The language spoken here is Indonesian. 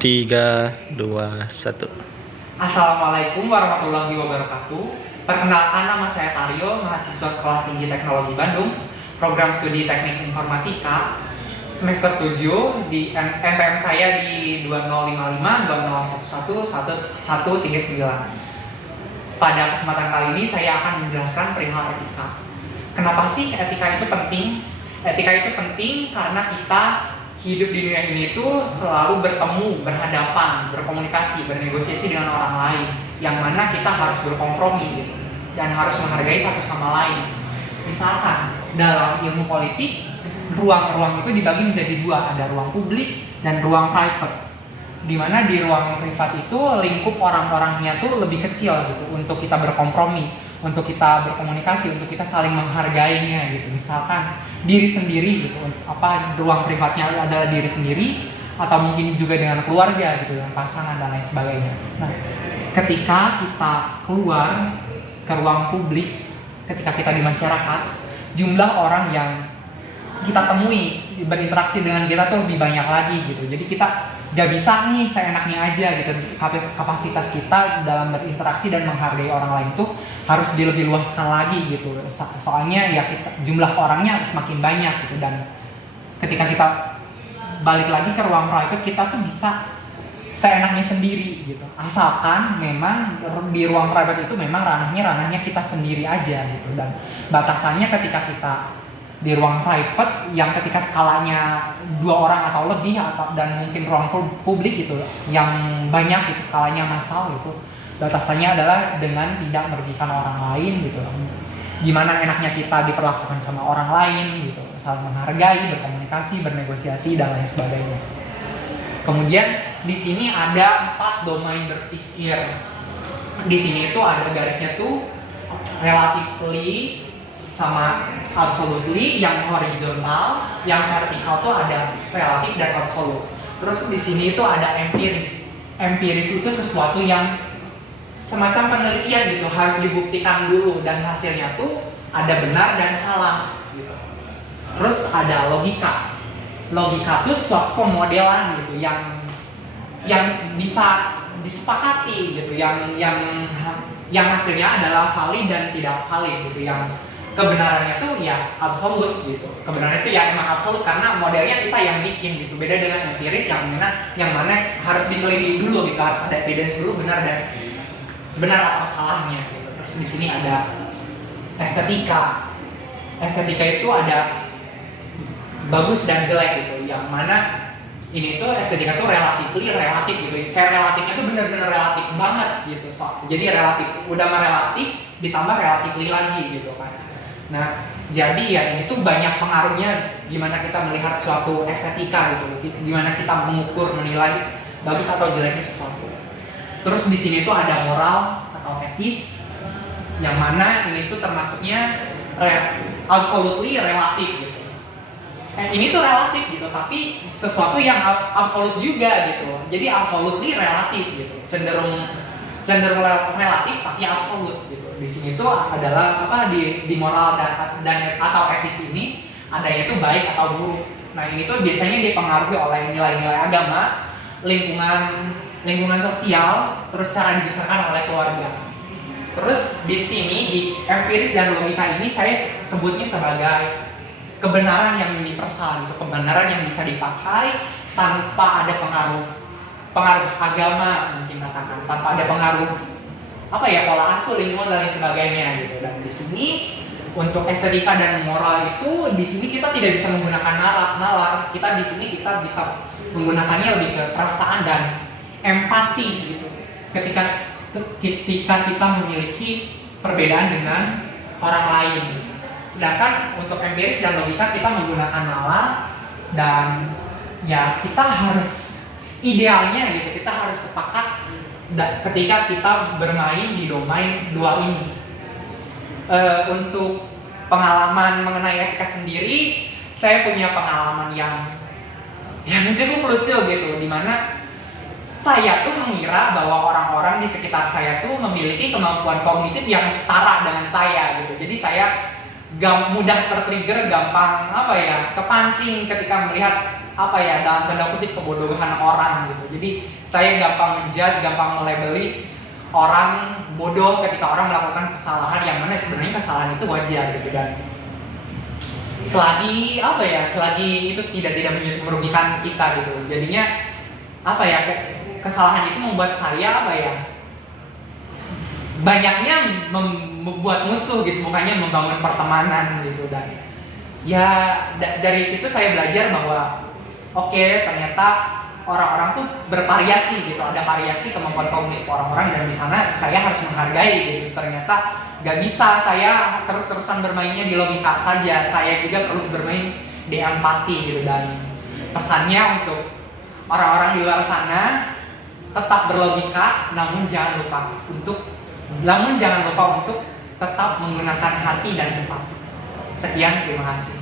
Tiga, dua, satu. Assalamualaikum warahmatullahi wabarakatuh. Perkenalkan, nama saya Tario, mahasiswa Sekolah Tinggi Teknologi Bandung, program studi Teknik Informatika, semester 7 di NPM saya di 2055 2011 139. Pada kesempatan kali ini saya akan menjelaskan perihal etika. Kenapa sih etika itu penting? Etika itu penting karena kita hidup di dunia ini tuh selalu bertemu, berhadapan, berkomunikasi, bernegosiasi dengan orang lain, yang mana kita harus berkompromi gitu, dan harus menghargai satu sama lain. Misalkan dalam ilmu politik, ruang-ruang itu dibagi menjadi dua, ada ruang publik dan ruang private. Dimana di ruang privat itu lingkup orang-orangnya tuh lebih kecil gitu, untuk kita berkompromi, untuk kita berkomunikasi, untuk kita saling menghargainya gitu. Misalkan diri sendiri gitu, ruang privatnya adalah diri sendiri, atau mungkin juga dengan keluarga gitu, dengan pasangan dan lain sebagainya. Nah, ketika kita keluar ke ruang publik, ketika kita di masyarakat, jumlah orang yang kita temui berinteraksi dengan kita tuh lebih banyak lagi gitu. Jadi kita gak bisa nih seenaknya aja gitu. Kapasitas kita dalam berinteraksi dan menghargai orang lain tuh harus lebih luaskan lagi gitu. Soalnya ya jumlah orangnya semakin banyak gitu, dan ketika kita balik lagi ke ruang private, kita tuh bisa seenaknya sendiri gitu. Asalkan memang di ruang private itu memang ranahnya kita sendiri aja gitu, dan batasannya ketika kita di ruang private yang ketika skalanya 2 orang atau lebih, dan mungkin ruang publik gitu yang banyak itu skalanya massal gitu, batasannya adalah dengan tidak merugikan orang lain gitu. Gimana enaknya kita diperlakukan sama orang lain gitu, saling menghargai, berkomunikasi, bernegosiasi dan lain sebagainya. Kemudian di sini ada 4 domain berpikir. Di sini itu ada garisnya tuh relatively sama absolutely, yang horizontal, yang vertikal tuh ada relatif dan absolut. Terus di sini itu ada empiris. Empiris itu sesuatu yang semacam penelitian gitu, harus dibuktikan dulu, dan hasilnya tuh ada benar dan salah gitu. Terus ada logika. Logika tuh suatu pemodelan gitu yang bisa disepakati gitu, yang hasilnya adalah valid dan tidak valid gitu, yang kebenarannya tuh ya absolut gitu. Kebenarannya itu ya emang absolut karena modelnya kita yang bikin gitu. Beda dengan empiris yang mana harus diteliti dulu gitu, harus ada evidence dulu benar atau salahnya gitu. Terus di sini ada estetika. Estetika itu ada bagus dan jelek gitu. Yang mana ini tuh estetika tuh relatif gitu. Kayak relatifnya tuh benar-benar relatif banget gitu. Jadi relatif, udah mah relatif ditambah relatifly lagi gitu kan. Nah, jadi ya ini tuh banyak pengaruhnya gimana kita melihat suatu estetika gitu, gimana kita mengukur, menilai bagus atau jeleknya sesuatu. Terus di sini tuh ada moral atau etis, yang mana ini tuh termasuknya absolutely relatif gitu. Ini tuh relatif gitu, tapi sesuatu yang absolut juga gitu. Jadi absolutely relatif gitu, cenderung relatif tapi absolut gitu. Di sini tuh adalah di moral dan atau etis ini ada yaitu baik atau buruk. Nah, ini tuh biasanya dipengaruhi oleh nilai-nilai agama, lingkungan sosial, terus cara dibesarkan oleh keluarga. Terus di sini di empiris dan logika ini saya sebutnya sebagai kebenaran yang universal gitu, kebenaran yang bisa dipakai tanpa ada pengaruh agama, mungkin katakan, tanpa ada pengaruh pola asuh, lingkungan dan lain sebagainya gitu. Dan di sini untuk estetika dan moral itu di sini kita tidak bisa menggunakan nalar. Kita di sini kita bisa menggunakannya lebih ke perasaan dan empati gitu. Ketika kita memiliki perbedaan dengan orang lain. Sedangkan untuk empiris dan logika kita menggunakan nalar, dan ya kita harus idealnya gitu, kita harus sepakat ketika kita bermain di domain dua ini. Untuk pengalaman mengenai etika sendiri, saya punya pengalaman yang cukup lucu gitu, dimana saya tuh mengira bahwa orang-orang di sekitar saya tuh memiliki kemampuan kognitif yang setara dengan saya gitu. Jadi saya mudah tertrigger, gampang kepancing ketika melihat apa ya, dalam tanda kutip kebodohan orang gitu. Jadi saya gampang ngejudge, gampang melabeli orang bodoh ketika orang melakukan kesalahan yang mana sebenarnya kesalahan itu wajar gitu. Dan selagi apa ya, selagi itu tidak merugikan kita gitu, jadinya apa ya, kesalahan itu membuat saya apa ya, banyaknya membuat musuh gitu, bukannya membangun pertemanan gitu. Dan ya dari situ saya belajar bahwa oke, ternyata orang-orang tuh bervariasi gitu, ada variasi kemampuan kognitif orang-orang, dan di sana saya harus menghargai gitu. Ternyata gak bisa saya terus-terusan bermainnya di logika saja, saya juga perlu bermain di empati gitu. Dan pesannya untuk orang-orang di luar sana, tetap berlogika, namun jangan lupa untuk tetap menggunakan hati dan empati. Sekian, terima kasih.